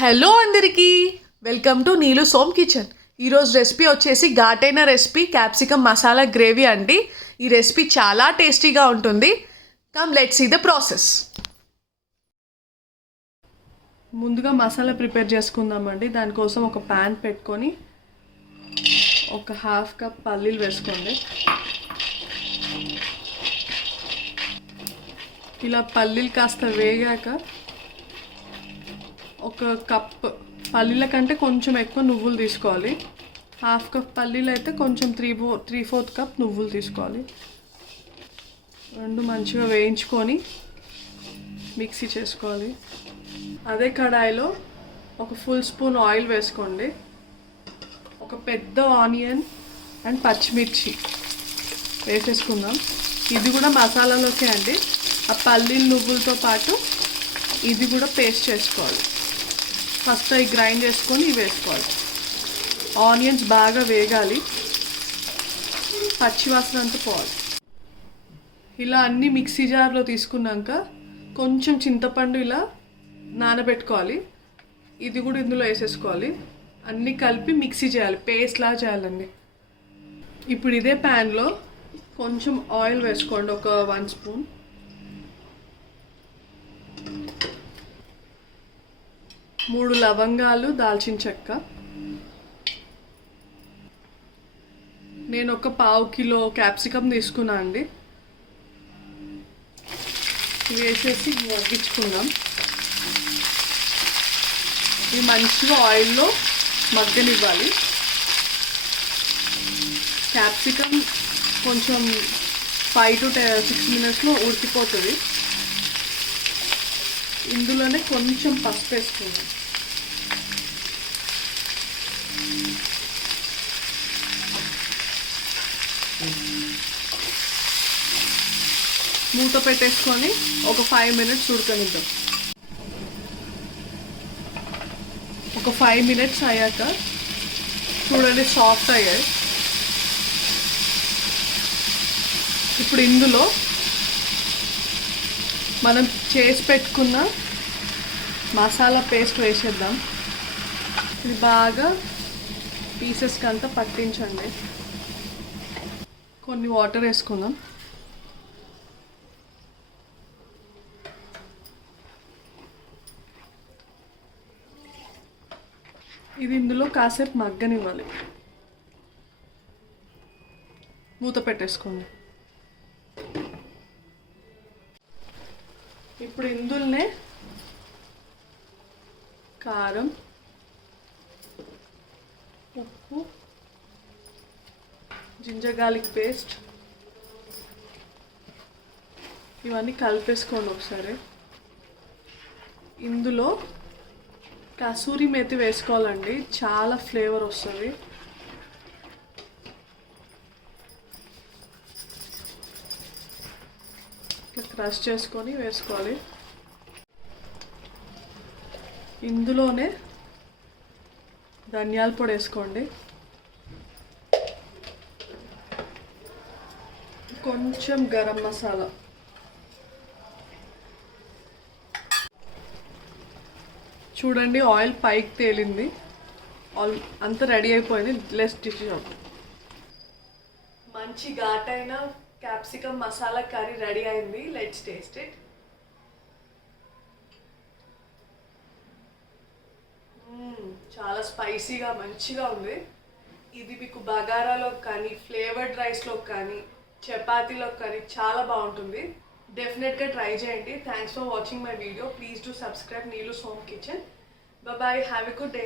Hello అందరికీ. Welcome to Neelu Som kitchen ఈరోజు recipe వచ్చేసి ఘాటైన రెసిపీ క్యాప్సికమ్ మసాలా గ్రేవీ అండి. ఈ రెసిపీ చాలా టేస్టీగా ఉంటుంది. Come let see the process ముందుగా మసాలా ప్రిపేర్ చేసుకుందామండి. దానికోసం ఒక ప్యాన్ పెట్టుకొని ఒక హాఫ్ కప్ పల్లీలు వేసుకోండి. ఇలా పల్లీలు కాస్త వేగాక ఒక కప్ పల్లీల కంటే కొంచెం ఎక్కువ నువ్వులు తీసుకోవాలి. హాఫ్ కప్ పల్లీలు అయితే కొంచెం త్రీ ఫో త్రీ ఫోర్త్ కప్ నువ్వులు తీసుకోవాలి. రెండు మంచిగా వేయించుకొని మిక్సీ చేసుకోవాలి. అదే కడాయిలో ఒక ఫుల్ స్పూన్ ఆయిల్ వేసుకోండి. ఒక పెద్ద ఆనియన్ అండ్ పచ్చిమిర్చి వేసేసుకుందాం. ఇది కూడా మసాలాలోకే అండి. ఆ పల్లీలు నువ్వులతో పాటు ఇది కూడా పేస్ట్ చేసుకోవాలి. ఫస్ట్ అవి గ్రైండ్ చేసుకొని ఇవి వేసుకోవాలి. ఆనియన్స్ బాగా వేగాలి. పచ్చివాసన అంతా పోవాలి. ఇలా అన్ని మిక్సీ జార్లో తీసుకున్నాక కొంచెం చింతపండు ఇలా నానబెట్టుకోవాలి. ఇది కూడా ఇందులో వేసేసుకోవాలి. అన్నీ కలిపి మిక్సీ చేయాలి. పేస్ట్ లా చేయాలండి ఇప్పుడు ఇదే ప్యాన్లో కొంచెం ఆయిల్ వేసుకోండి. ఒక వన్ స్పూన్. మూడు లవంగాలు దాల్చిన చెక్క. నేను ఒక పావు కిలో క్యాప్సికమ్ తీసుకున్నా అండి. ఇవి వేసేసి మగ్గించుకుందాం. ఇవి మంచిగా ఆయిల్లో మగ్గనివ్వాలి. క్యాప్సికమ్ కొంచెం ఫైవ్ టు టె సిక్స్ మినిట్స్లో ఉడికిపోతుంది. ఇందులోనే కొంచెం పసుపు వేసుకుందాం మూత పెట్టేసుకొని ఒక ఫైవ్ మినిట్స్ ఉడకనిద్దాం. ఒక ఫైవ్ మినిట్స్ అయ్యాక చూడండి సాఫ్ట్ అయ్యాయి. ఇప్పుడు ఇందులో మనం చేసి పెట్టుకున్న మసాలా పేస్ట్ వేసేద్దాం. ఇది బాగా పీసెస్కి అంతా పట్టించండి. కొన్ని వాటర్ వేసుకుందాం. ఇది ఇందులో కాసేపు మగ్గనివ్వాలి. మూత పెట్టేసుకోండి. ఇప్పుడు ఇందులోనే కారం ఉప్పు జింజర్ గార్లిక్ పేస్ట్. ఇవన్నీ కలిపేసుకోండి ఒకసారి. ఇందులో కసూరి మెతి వేసుకోవాలండి. చాలా ఫ్లేవర్ వస్తుంది. క్రష్ చేసుకొని వేసుకోవాలి. ఇందులోనే ధనియాల పొడి వేసుకోండి. కొంచెం గరం మసాలా. చూడండి ఆయిల్ పైకి తేలింది. ఆల్ అంతా రెడీ అయిపోయింది. లెస్ డిష్ మంచి ఘాటైన క్యాప్సికమ్ మసాలా కర్రీ రెడీ అయింది. లెట్స్ టేస్ట్ ఇట్ చాలా స్పైసీగా మంచిగా ఉంది. ఇది మీకు బగారాలో కానీ ఫ్లేవర్డ్ రైస్లో కానీ చపాతీలో కానీ చాలా బాగుంటుంది. డెఫినెట్గా ట్రై చేయండి. Thanks for watching my video please do subscribe Neelu Som kitchen. Bye have a good day